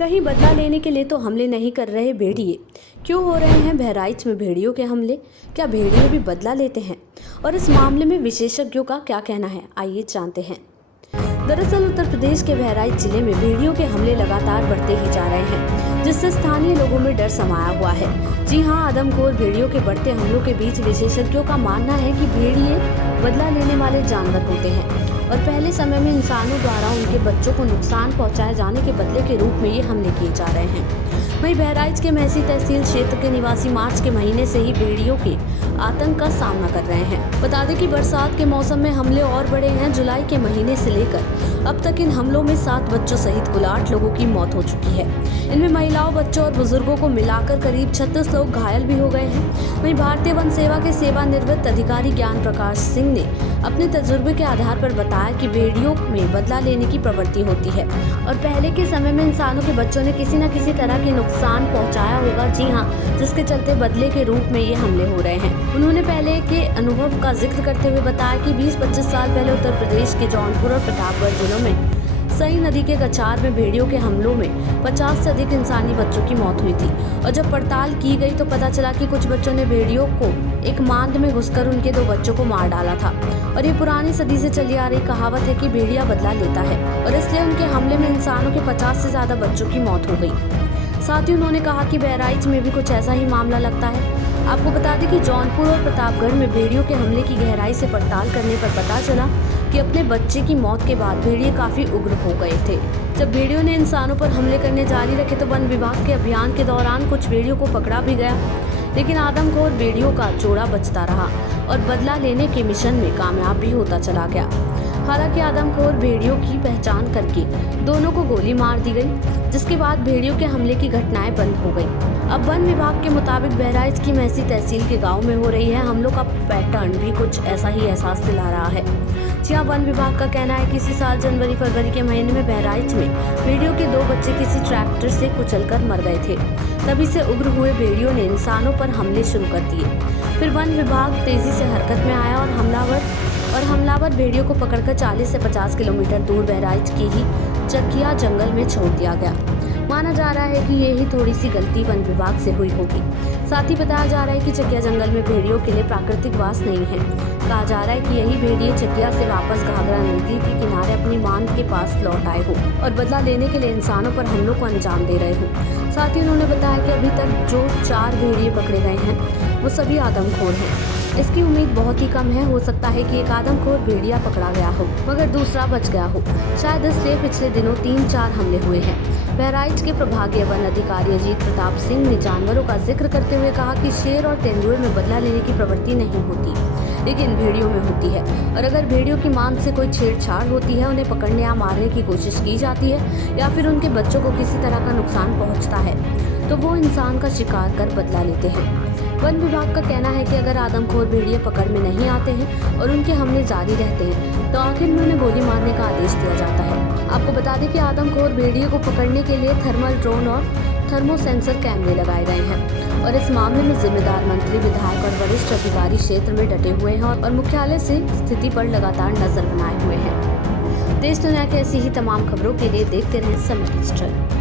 कहीं बदला लेने के लिए तो हमले नहीं कर रहे भेड़िए। क्यों हो रहे हैं बहराइच में भेड़ियों के हमले? क्या भेड़िए भी बदला लेते हैं? और इस मामले में विशेषज्ञों का क्या कहना है, आइए जानते हैं। दरअसल उत्तर प्रदेश के बहराइच जिले में भेड़ियों के हमले लगातार बढ़ते ही जा रहे हैं, जिससे स्थानीय लोगों में डर समाया हुआ है। जी हां, आदमखोर भेड़ियों के बढ़ते हमलों के बीच विशेषज्ञों का मानना है कि भेड़िए बदला लेने वाले जानवर होते हैं और पहले समय में इंसानों द्वारा उनके बच्चों को नुकसान पहुंचाए जाने के बदले के रूप में ये हमले किए जा रहे हैं। वहीं बहराइच के महसी तहसील क्षेत्र के निवासी मार्च के महीने से ही भेड़ियों के आतंक का सामना कर रहे हैं। बता दें कि बरसात के मौसम में हमले और बढ़े हैं। जुलाई के महीने से लेकर अब तक इन हमलों में 7 बच्चों सहित कुल 8 लोगों की मौत हो चुकी है। इनमें महिलाओं, बच्चों और बुजुर्गों को मिलाकर करीब 36 लोग घायल भी हो गए हैं। वहीं भारतीय वन सेवा के सेवानिवृत्त अधिकारी ज्ञान प्रकाश सिंह ने अपने तजुर्बे के आधार पर बताया कि भेड़ियों में बदला लेने की प्रवृत्ति होती है और पहले के समय में इंसानों के बच्चों ने किसी न किसी तरह के नुकसान पहुंचाया होगा। जी हां, जिसके चलते बदले के रूप में ये हमले हो रहे हैं। उन्होंने पहले के अनुभव का जिक्र करते हुए बताया कि 20-25 साल पहले उत्तर प्रदेश के जौनपुर और प्रतापगढ़ जिलों में सई नदी के गचार में भेड़ियों के हमलों में 50 से अधिक इंसानी बच्चों की मौत हुई थी और जब पड़ताल की गई तो पता चला कि कुछ बच्चों ने भेड़ियों को एक मांद में घुसकर उनके 2 बच्चों को मार डाला था। और ये पुरानी सदी से चली आ रही कहावत है कि भेड़िया बदला लेता है और इसलिए उनके हमले में इंसानों के 50 से ज्यादा बच्चों की मौत हो गई। साथ ही उन्होंने कहा कि बहराइच में भी कुछ ऐसा ही मामला लगता है। आपको बता दें कि जौनपुर और प्रतापगढ़ में भेड़ियों के हमले की गहराई से पड़ताल करने पर पता चला कि अपने बच्चे की मौत के बाद भेड़िए काफी उग्र हो गए थे। जब भेड़ियों ने इंसानों पर हमले करने जारी रखे तो वन विभाग के अभियान के दौरान कुछ भेड़ियों को पकड़ा भी गया, लेकिन आदमखोर भेड़ियों का जोड़ा बचता रहा और बदला लेने के मिशन में कामयाब भी होता चला गया। हालांकि आदमखोर भेड़ियों की पहचान करके दोनों को गोली मार दी गई, जिसके बाद भेड़ियों के हमले की घटनाएं बंद हो गई। अब वन विभाग के मुताबिक बहराइच की महसी तहसील के गांव में हो रही है हमलों का पैटर्न भी कुछ ऐसा ही एहसास दिला रहा है। जी हां, वन विभाग का कहना है कि इसी साल जनवरी-फरवरी के महीने में बहराइच में भेड़ियों के 2 बच्चे किसी ट्रैक्टर से कुचलकर मर गए थे। तभी से उग्र हुए भेड़ियों ने इंसानों पर हमले शुरू कर दिए। फिर वन विभाग तेजी से हरकत में आया और हमलावर भेड़ियों को पकड़कर 40 से 50 किलोमीटर दूर बहराइच की ही चकिया जंगल में छोड़ दिया गया। माना जा रहा है कि यही थोड़ी सी गलती वन विभाग से हुई होगी। साथ ही बताया जा रहा है कि चकिया जंगल में भेड़ियों के लिए प्राकृतिक वास नहीं है। कहा जा रहा है कि यही भेड़िए चकिया से वापस घाघरा नदी के किनारे अपनी मांद के पास लौट आए हो और बदला लेने के लिए इंसानों पर हमलों को अंजाम दे रहे हो। साथ ही उन्होंने बताया कि अभी तक जो 4 भेड़िए पकड़े गए हैं वो सभी आदमखोर हैं। इसकी उम्मीद बहुत ही कम है। हो सकता है कि एक आदमखोर भेड़िया पकड़ा गया हो मगर दूसरा बच गया हो। शायद इसलिए पिछले दिनों 3-4 हमले हुए हैं। बहराइच के प्रभागीय वन अधिकारी अजीत प्रताप सिंह ने जानवरों का जिक्र करते हुए कहा कि शेर और तेंदुए में बदला लेने की प्रवृत्ति नहीं होती, लेकिन भेड़ियों में होती है। और अगर भेड़ियों की मांद से कोई छेड़छाड़ होती है, उन्हें पकड़ने या मारने की कोशिश की जाती है या फिर उनके बच्चों को किसी तरह का नुकसान पहुंचता है तो वो इंसान का शिकार कर बदला लेते हैं। वन विभाग का कहना है कि अगर आदमखोर भेड़िए पकड़ में नहीं आते हैं और उनके हमले जारी रहते हैं तो आखिर में उन्हें गोली मारने का आदेश दिया जाता है। आपको बता दें कि आदमखोर भेड़िए को पकड़ने के लिए थर्मल ड्रोन और थर्मो सेंसर कैमरे लगाए गए हैं और इस मामले में जिम्मेदार मंत्री, विधायक और वरिष्ठ अधिकारी क्षेत्र में डटे हुए हैं और मुख्यालय से स्थिति पर लगातार नजर बनाए हुए हैं। देश दुनिया की ऐसी ही तमाम खबरों के लिए देखते रहें समय डिजिटल।